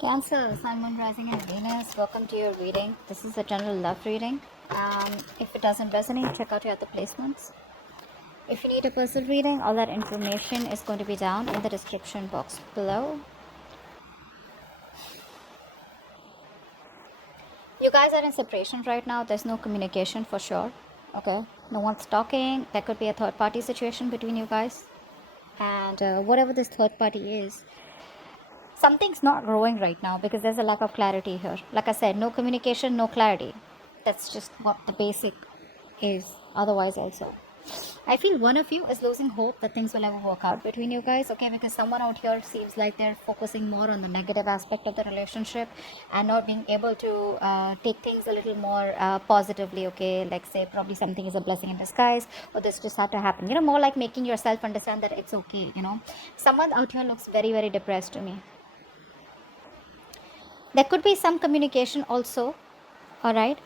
Cancer, Sun, Moon, Rising, and Venus. Welcome to your reading. This is a general love reading. If it doesn't resonate, check out your other placements. If you need a personal reading, all that information is going to be down in the description box below. You guys are in separation right now. There's no communication for sure. Okay? No one's talking. There could be a third party situation between you guys. And whatever this third party is, something's not growing right now because there's a lack of clarity here. Like I said, no communication, no clarity. That's just what the basic is. Otherwise, also, I feel one of you is losing hope that things will ever work out between you guys, okay? Because someone out here seems like they're focusing more on the negative aspect of the relationship and not being able to take things a little more positively, okay? Like, say, probably something is a blessing in disguise, or this just had to happen. You know, more like making yourself understand that it's okay, you know? Someone out here looks very, very depressed to me. There could be some communication also, all right,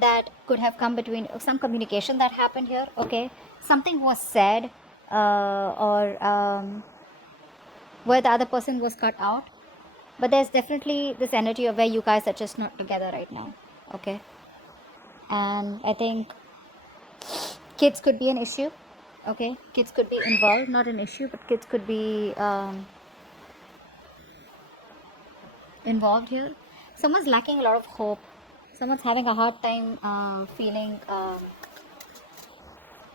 that could have come between some communication that happened here, okay? Something was said or where the other person was cut out, but there's definitely this energy of where you guys are just not together right now, okay? And I think kids could be an issue, okay? Kids could be involved, not an issue, but kids could be involved here. Someone's lacking a lot of hope. Someone's having a hard time feeling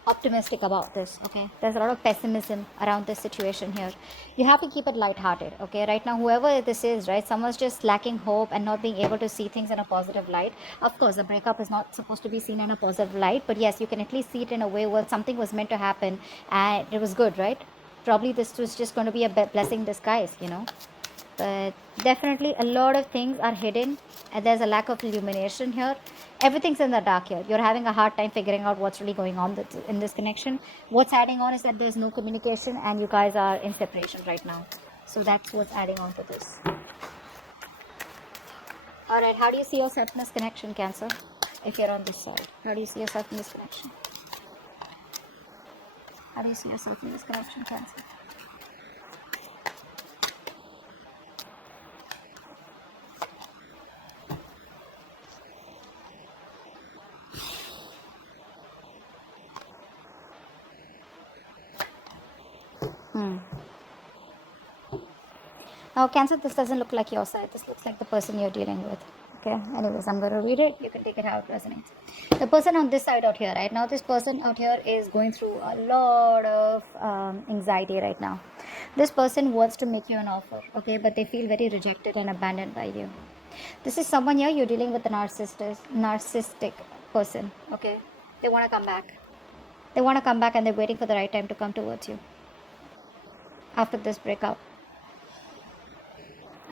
optimistic about this, okay? There's a lot of pessimism around this situation here. You have to keep it lighthearted, okay? Right now, whoever this is, right, someone's just lacking hope and not being able to see things in a positive light. Of course, a breakup is not supposed to be seen in a positive light, but yes, you can at least see it in a way where something was meant to happen and it was good, right? Probably this was just going to be a blessing in disguise, you know? But definitely a lot of things are hidden and there's a lack of illumination here. Everything's in the dark here. You're having a hard time figuring out what's really going on in this connection. What's adding on is that there's no communication and you guys are in separation right now. So that's what's adding on to this. All right, how do you see yourself in this connection, Cancer? If you're on this side, how do you see yourself in this connection? How do you see yourself in this connection, Cancer? Now, Cancer, this doesn't look like your side. This looks like the person you're dealing with. Okay. Anyways, I'm going to read it. You can take it how it resonates. The person on this side out here, right now, this person out here is going through a lot of anxiety right now. This person wants to make you an offer, okay, but they feel very rejected and abandoned by you. This is someone here you're dealing with a narcissistic person, okay. They want to come back. They want to come back and they're waiting for the right time to come towards you after this breakup.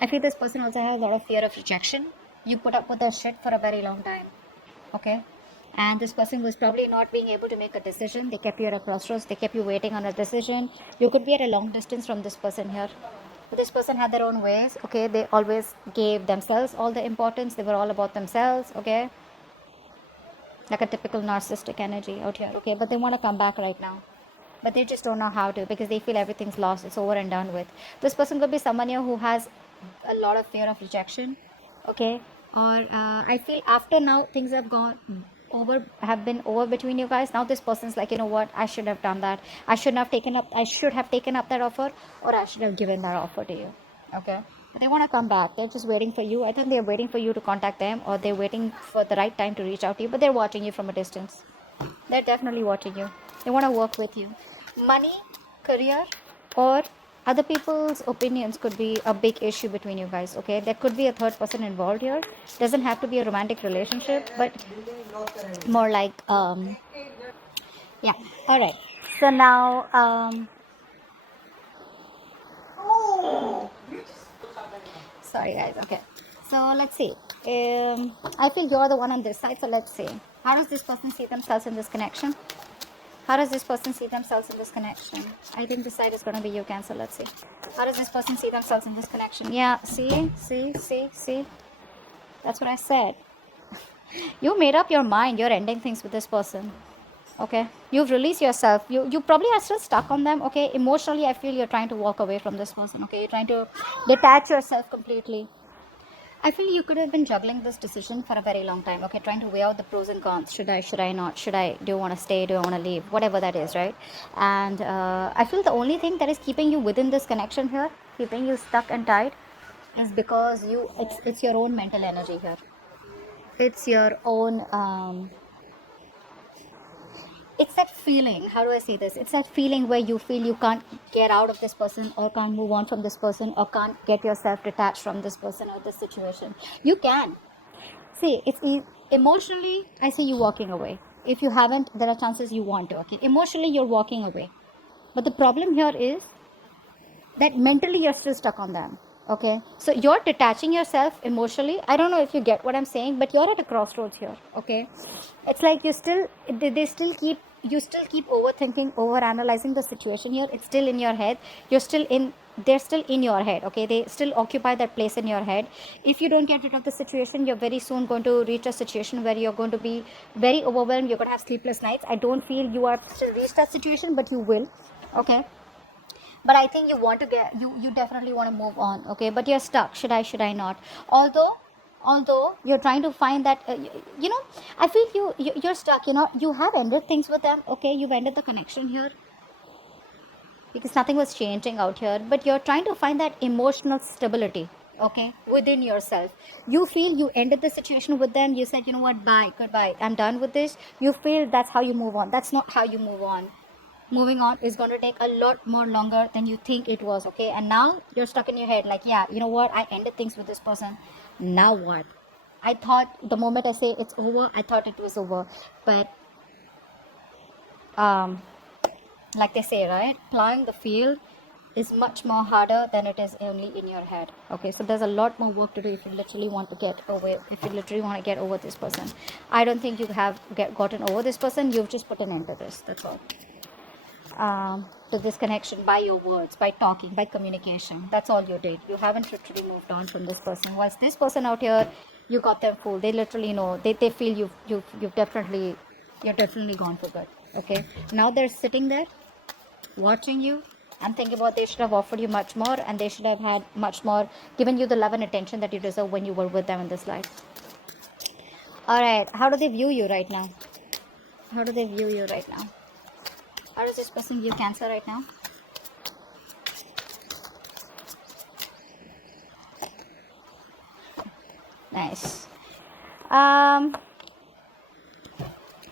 I feel this person also has a lot of fear of rejection. You put up with their shit for a very long time, okay? And this person was probably not being able to make a decision. They kept you at a crossroads. They kept you waiting on a decision. You could be at a long distance from this person here. But this person had their own ways, okay? They always gave themselves all the importance. They were all about themselves, okay? Like a typical narcissistic energy out here, okay? But they want to come back right now. But they just don't know how to because they feel everything's lost. It's over and done with. This person could be someone here who has a lot of fear of rejection, okay? Or I feel after now things have been over between you guys. Now this person's like, you know what, I should have done that. I should have taken up that offer, or I should have given that offer to you, okay? But they want to come back. They're just waiting for you. I think they're waiting for you to contact them, or they're waiting for the right time to reach out to you, but they're watching you from a distance. They're definitely watching you. They want to work with you. Money, career, or other people's opinions could be a big issue between you guys, okay? There could be a third person involved here. Doesn't have to be a romantic relationship, but more like yeah. All right, so now sorry guys, okay, so let's see. I feel you're the one on this side, so let's see, how does this person see themselves in this connection? How does this person see themselves in this connection? I think this side is going to be you, Cancer. Let's see. How does this person see themselves in this connection? Yeah, see? That's what I said. You made up your mind. You're ending things with this person. Okay? You've released yourself. You probably are still stuck on them. Okay? Emotionally, I feel you're trying to walk away from this person. Okay? You're trying to detach yourself completely. I feel you could have been juggling this decision for a very long time, okay, trying to weigh out the pros and cons. Should I not? Do you want to stay? Do I want to leave? Whatever that is, right? And I feel the only thing that is keeping you within this connection here, keeping you stuck and tight, is because it's your own mental energy here. It's your own it's that feeling, how do I say this, it's that feeling where you feel you can't get out of this person, or can't move on from this person, or can't get yourself detached from this person or this situation. You can see emotionally, I say you walking away. If you haven't, there are chances you want to, okay, emotionally you're walking away. But the problem here is that mentally you're still stuck on them. Okay, so you're detaching yourself emotionally. I don't know if you get what I'm saying, but you're at a crossroads here. Okay, it's like they still keep you still keep overthinking, over analyzing the situation here. It's still in your head. They're still in your head. Okay, they still occupy that place in your head. If you don't get rid of the situation, you're very soon going to reach a situation where you're going to be very overwhelmed. You're going to have sleepless nights. I don't feel you are still reached that situation, but you will. Okay, but I think you want to get you definitely want to move on. Okay, but you're stuck. Should I not? Although you're trying to find that I feel you're stuck. You have ended things with them. Okay, you've ended the connection here because nothing was changing out here, but you're trying to find that emotional stability, okay, within yourself. You feel you ended the situation with them. You said, you know what, bye, goodbye, I'm done with this. You feel that's how you move on. That's not how you move on. Moving on is going to take a lot more longer than you think it was. Okay, and now you're stuck in your head like, yeah, you know what, I ended things with this person. Now what? I thought the moment I say it's over, I thought it was over. But like they say, right, plowing the field is much more harder than it is only in your head. Okay, so there's a lot more work to do if you literally want to get over, this person. I don't think you have gotten over this person. You've just put an end to this. That's all. To this connection by your words, by talking, by communication. That's all you did. You haven't literally moved on from this person. Whilst this person out here, you got them fooled. They literally know. They feel you're definitely gone for good. Okay. Now they're sitting there watching you and thinking about they should have offered you much more, and they should have had much more, given you the love and attention that you deserve when you were with them in this life. All right. How do they view you right now? How do they view you right now? How does this person view Cancer right now? Nice.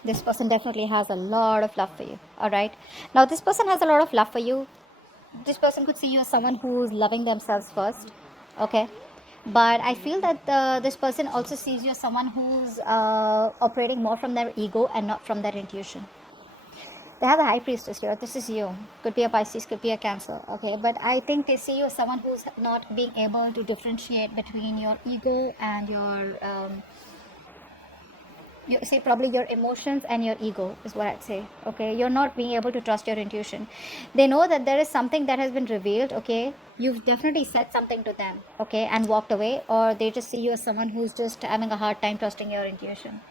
This person definitely has a lot of love for you. All right. Now, this person has a lot of love for you. This person could see you as someone who's loving themselves first. Okay. But I feel that this person also sees you as someone who's operating more from their ego and not from their intuition. They have a high priestess here. This is you. Could be a Pisces, could be a Cancer. Okay, but I think they see you as someone who's not being able to differentiate between your ego and you say probably your emotions and your ego is what I'd say. Okay, you're not being able to trust your intuition. They know that there is something that has been revealed. Okay, you've definitely said something to them. Okay, and walked away, or they just see you as someone who's just having a hard time trusting your intuition.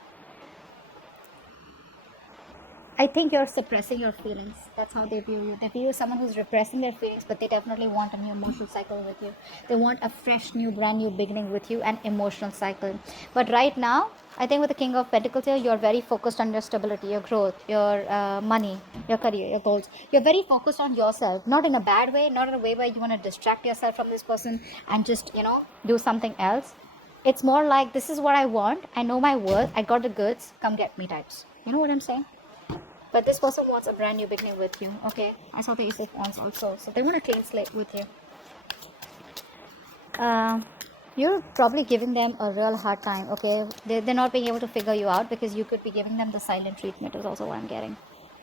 I think you're suppressing your feelings. That's how they view you. They view you as someone who's repressing their feelings, but they definitely want a new emotional cycle with you. They want a fresh, new, brand new beginning with you, an emotional cycle. But right now, I think with the King of Pentacles here, you're very focused on your stability, your growth, your money, your career, your goals. You're very focused on yourself, not in a bad way, not in a way where you want to distract yourself from this person and just, do something else. It's more like, this is what I want. I know my worth. I got the goods. Come get me types. You know what I'm saying? But this person wants a brand new beginning with you. Okay, I saw the Ace of Wands also. So they want a clean slate with you. You're probably giving them a real hard time. Okay, they're not being able to figure you out because you could be giving them the silent treatment is also what I'm getting.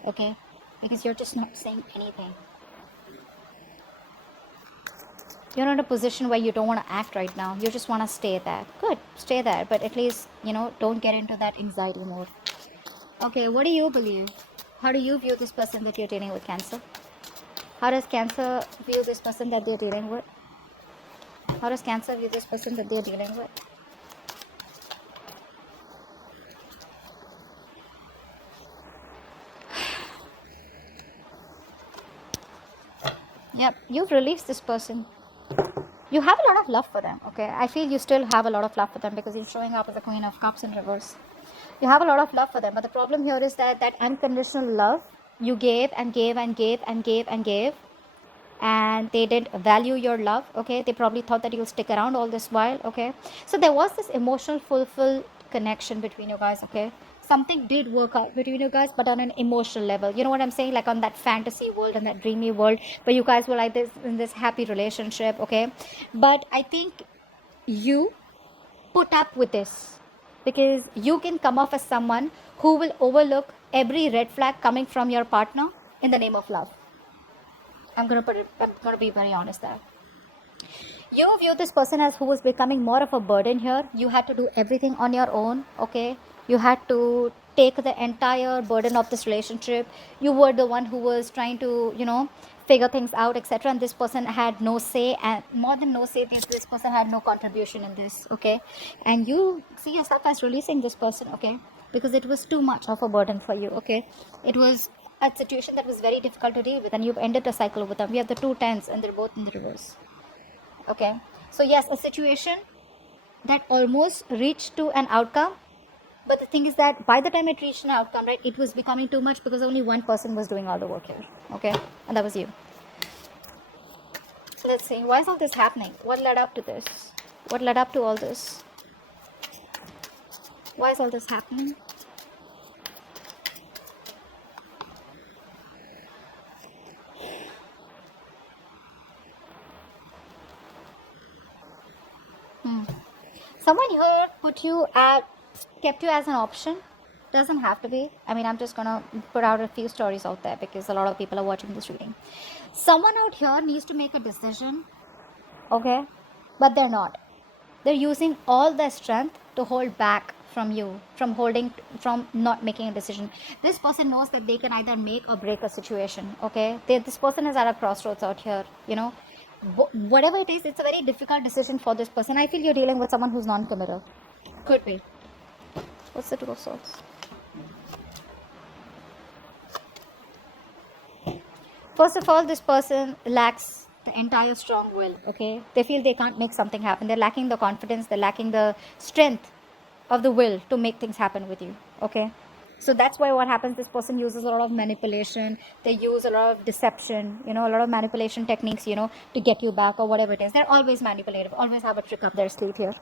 Okay, because you're just not saying anything. You're not in a position where you don't want to act right now. You just want to stay there. Good, stay there. But at least, don't get into that anxiety mode. Okay, what do you believe? How do you view this person that you're dealing with, Cancer? How does Cancer view this person that they're dealing with? How does Cancer view this person that they're dealing with? Yep, you've released this person. You have a lot of love for them, okay? I feel you still have a lot of love for them because you're showing up as the Queen of Cups in reverse. You have a lot of love for them, but the problem here is that that unconditional love you gave and gave and gave and gave and gave, and they didn't value your love, okay? They probably thought that you'll stick around all this while, okay? So there was this emotional fulfilled connection between you guys, okay? Something did work out between you guys, but on an emotional level, you know what I'm saying, like on that fantasy world and that dreamy world where you guys were like this in this happy relationship, okay? But I think you put up with this because you can come off as someone who will overlook every red flag coming from your partner in the name of love. I'm gonna be very honest there. You view this person as who was becoming more of a burden here. You had to do everything on your own, okay? You had to take the entire burden of this relationship. You were the one who was trying to, figure things out, etc. And this person had no say, and more than no say, this person had no contribution in this, okay? And you see yourself as releasing this person, okay? Because it was too much of a burden for you, okay? It was a situation that was very difficult to deal with, and you've ended the cycle with them. We have the 2 tens, and they're both in the reverse. Okay, so yes, a situation that almost reached to an outcome, but the thing is that by the time it reached an outcome, right, it was becoming too much because only one person was doing all the work here, okay, and that was you. So let's see, why is all this happening? What led up to this? What led up to all this? Why is all this happening? Someone here kept you as an option. Doesn't have to be. I mean, I'm just gonna put out a few stories out there because a lot of people are watching this reading. Someone out here needs to make a decision, okay, but they're not. They're using all their strength to hold back from you, from not making a decision. This person knows that they can either make or break a situation, okay? This person is at a crossroads out here, whatever it is, it's a very difficult decision for this person. I feel you're dealing with someone who's non-committal. Could be. What's the Two of Swords? First of all, this person lacks the entire strong will, okay? They feel they can't make something happen. They're lacking the confidence, they're lacking the strength of the will to make things happen with you, okay? So that's why what happens, this person uses a lot of manipulation. They use a lot of deception, a lot of manipulation techniques, to get you back or whatever it is. They're always manipulative, always have a trick up their sleeve here.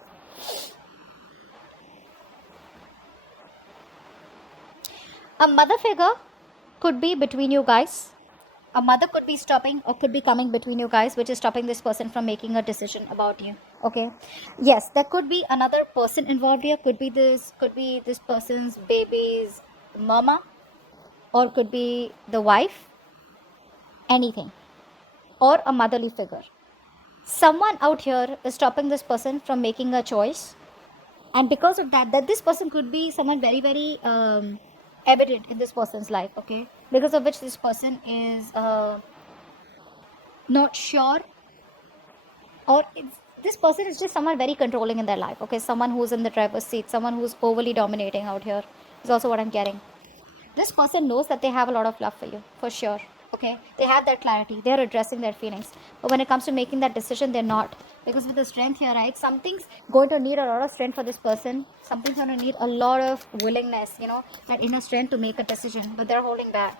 A mother figure could be between you guys. A mother could be stopping or could be coming between you guys, which is stopping this person from making a decision about you, okay? Yes, there could be another person involved here. Could be this person's baby's mama, or could be the wife, anything, or a motherly figure. Someone out here is stopping this person from making a choice, and because of that this person could be someone very, very evident in this person's life, okay, because of which this person is not sure, or this person is just someone very controlling in their life, okay, someone who's in the driver's seat, someone who's overly dominating out here is also what I'm getting. This person knows that they have a lot of love for you, for sure, okay, they have that clarity, they're addressing their feelings, but when it comes to making that decision, they're not, because with the strength here, right, something's going to need a lot of strength for this person, something's going to need a lot of willingness, that inner strength to make a decision, but they're holding back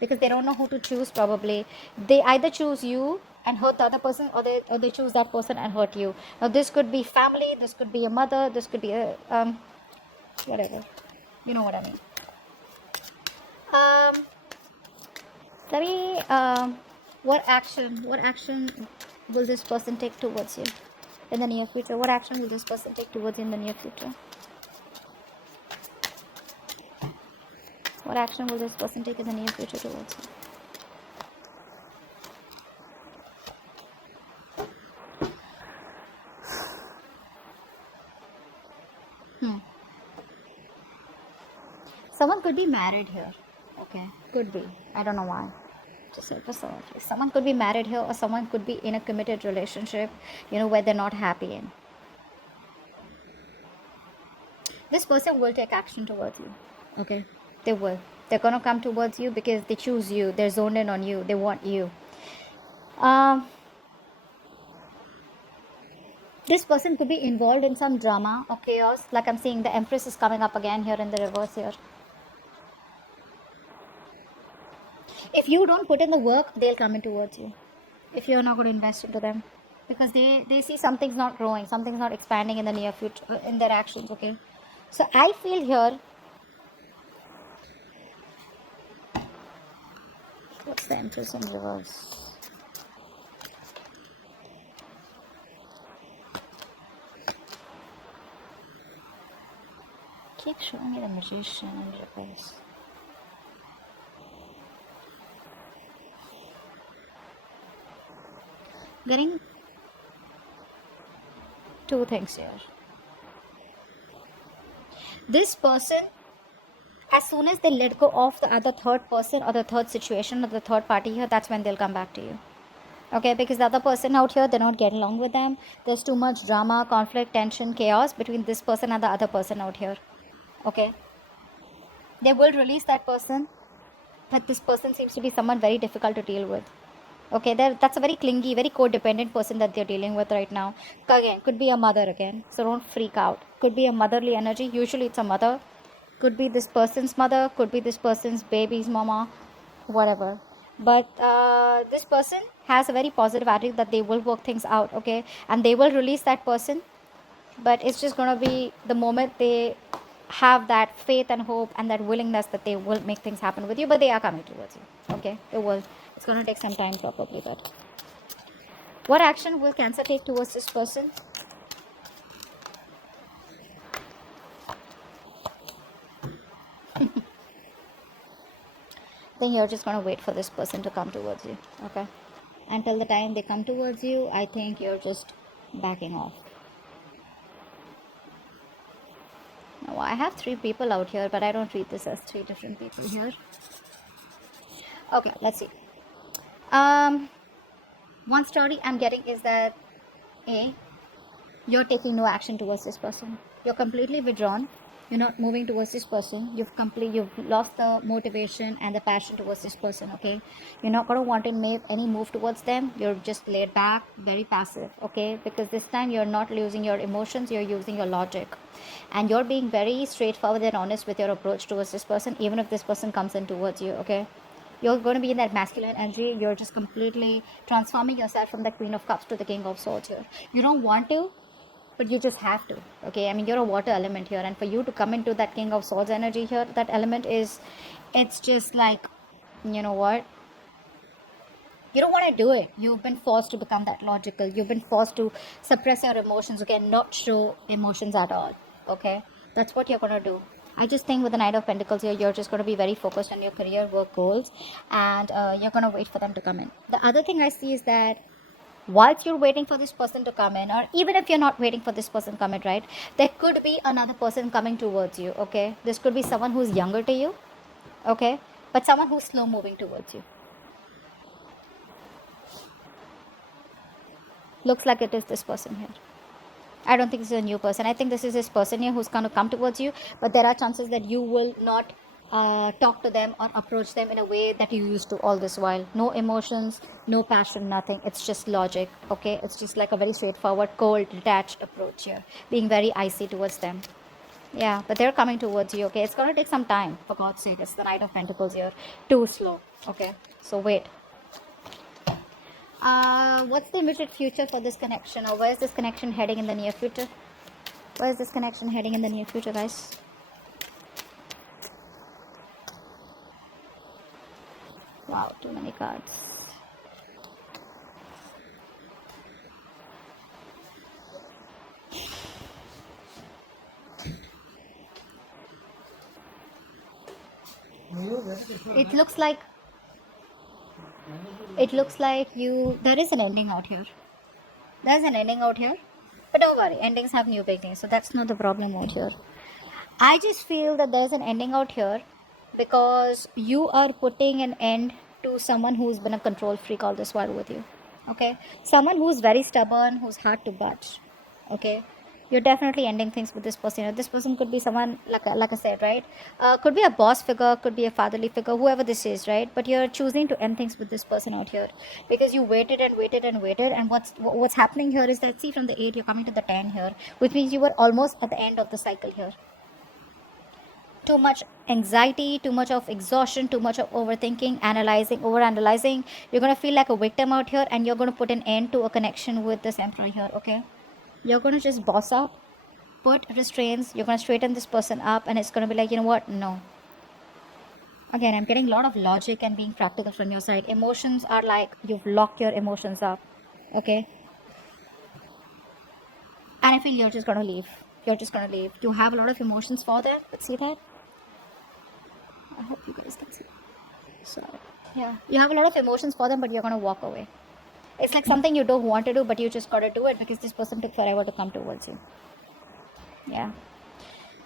because they don't know who to choose. Probably they either choose you and hurt the other person, or they choose that person and hurt you. Now this could be family, this could be a mother, this could be a whatever, you know what I mean. Let me what action will this person take towards you in the near future? What action will this person take towards you in the near future? What action will this person take in the near future towards you? Someone could be married here, okay, could be, I don't know why, just someone could be married here, or someone could be in a committed relationship, where they're not happy in. This person will take action towards you, okay, they will, they're gonna come towards you because they choose you, they're zoned in on you, they want you. This person could be involved in some drama or chaos. Like I'm seeing the Empress is coming up again here in the reverse here. If you don't put in the work, they'll come in towards you. If you're not going to invest into them. Because they see something's not growing, something's not expanding in the near future, in their actions, okay? So I feel here, what's the Empress in reverse? Keep showing me the Magician in reverse. Getting two things here. This person, as soon as they let go of the other third person or the third situation or the third party here, that's when they'll come back to you. Okay, because the other person out here, they're not getting along with them. There's too much drama, conflict, tension, chaos between this person and the other person out here. Okay, they will release that person, but this person seems to be someone very difficult to deal with. Okay, that's a very clingy, very codependent person that they're dealing with right now. Again, could be a mother again, so don't freak out. Could be a motherly energy. Usually it's a mother. Could be this person's mother, could be this person's baby's mama, whatever. But this person has a very positive attitude that they will work things out, okay? And they will release that person. But it's just going to be the moment they have that faith and hope and that willingness that they will make things happen with you. But they are coming towards you, okay? It will. It's going to take some time probably, but what action will Cancer take towards this person? Then you're just going to wait for this person to come towards you, okay? Until the time they come towards you, I think you're just backing off. Now, I have 3 people out here, but I don't treat this as 3 different people here. Okay, let's see. One story I'm getting is that A, you're taking no action towards this person. You're completely withdrawn. You're not moving towards this person. You've lost the motivation and the passion towards this person, okay? You're not going to want to make any move towards them. You're just laid back, very passive, okay? Because this time you're not using your emotions, you're using your logic. And you're being very straightforward and honest with your approach towards this person, even if this person comes in towards you, okay? You're going to be in that masculine energy. You're just completely transforming yourself from the Queen of Cups to the King of Swords here. You don't want to, but you just have to, okay? I mean, you're a water element here, and for you to come into that King of Swords energy here, that element is, it's just like, you know what? You don't want to do it. You've been forced to become that logical. You've been forced to suppress your emotions, okay? Not show emotions at all, okay? That's what you're going to do. I just think with the Knight of Pentacles here, you're just going to be very focused on your career, work goals, and you're going to wait for them to come in. The other thing I see is that whilst you're waiting for this person to come in, or even if you're not waiting for this person to come in, right, there could be another person coming towards you, okay? This could be someone who's younger to you, okay? But someone who's slow moving towards you. Looks like it is this person here. I don't think this is a new person. I think this is this person here who's going to come towards you, but there are chances that you will not talk to them or approach them in a way that you used to all this while. No emotions, no passion, nothing. It's just logic, okay? It's just like a very straightforward, cold, detached approach here, being very icy towards them. Yeah, but they're coming towards you, okay? It's going to take some time, for God's sake. It's the Knight of Pentacles here. Too slow, okay? So wait. What's the immediate future for this connection, or where is this connection heading in the near future? Where is this connection heading in the near future, guys? Wow, too many cards. It looks like there is an ending out here. There's an ending out here. But don't worry, endings have new beginnings, so that's not the problem out here. I just feel that there's an ending out here because you are putting an end to someone who's been a control freak all this while with you. Okay? Someone who's very stubborn, who's hard to budge. Okay? You're definitely ending things with this person. This person could be someone, like I said, right? Could be a boss figure, could be a fatherly figure, whoever this is, right? But you're choosing to end things with this person out here because you waited and waited and waited. And what's happening here is that, see, from the 8, you're coming to the 10 here, which means you were almost at the end of the cycle here. Too much anxiety, too much of exhaustion, too much of overthinking, analyzing, over analyzing. You're going to feel like a victim out here, and you're going to put an end to a connection with this emperor here, okay? You're going to just boss up, put restraints, you're going to straighten this person up, and it's going to be like, you know what? No. Again, I'm getting a lot of logic and being practical from your side. Emotions are like you've locked your emotions up, okay? And I feel you're just going to leave. You're just going to leave. You have a lot of emotions for them. Let's see that. I hope you guys can see. So, yeah. You have a lot of emotions for them, but you're going to walk away. It's like something you don't want to do, but you just got to do it because this person took forever to come towards you. Yeah.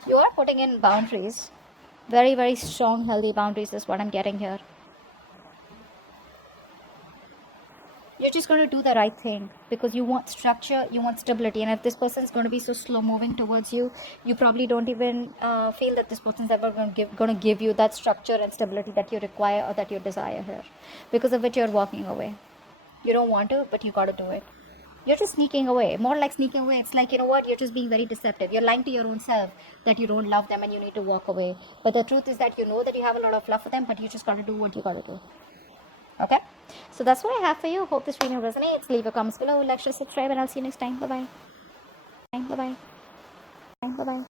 You are putting in boundaries. Very, very strong, healthy boundaries is what I'm getting here. You're just going to do the right thing because you want structure, you want stability. And if this person is going to be so slow moving towards you, you probably don't even feel that this person is ever going to give you that structure and stability that you require or that you desire here, because of which you're walking away. You don't want to, but you got to do it. You're just sneaking away. More like sneaking away. It's like, you know what? You're just being very deceptive. You're lying to your own self that you don't love them and you need to walk away. But the truth is that you know that you have a lot of love for them, but you just got to do what you got to do. Okay? So that's what I have for you. Hope this video resonates. Leave your comments below, like, share, subscribe, and I'll see you next time. Bye-bye. Bye-bye. Bye-bye.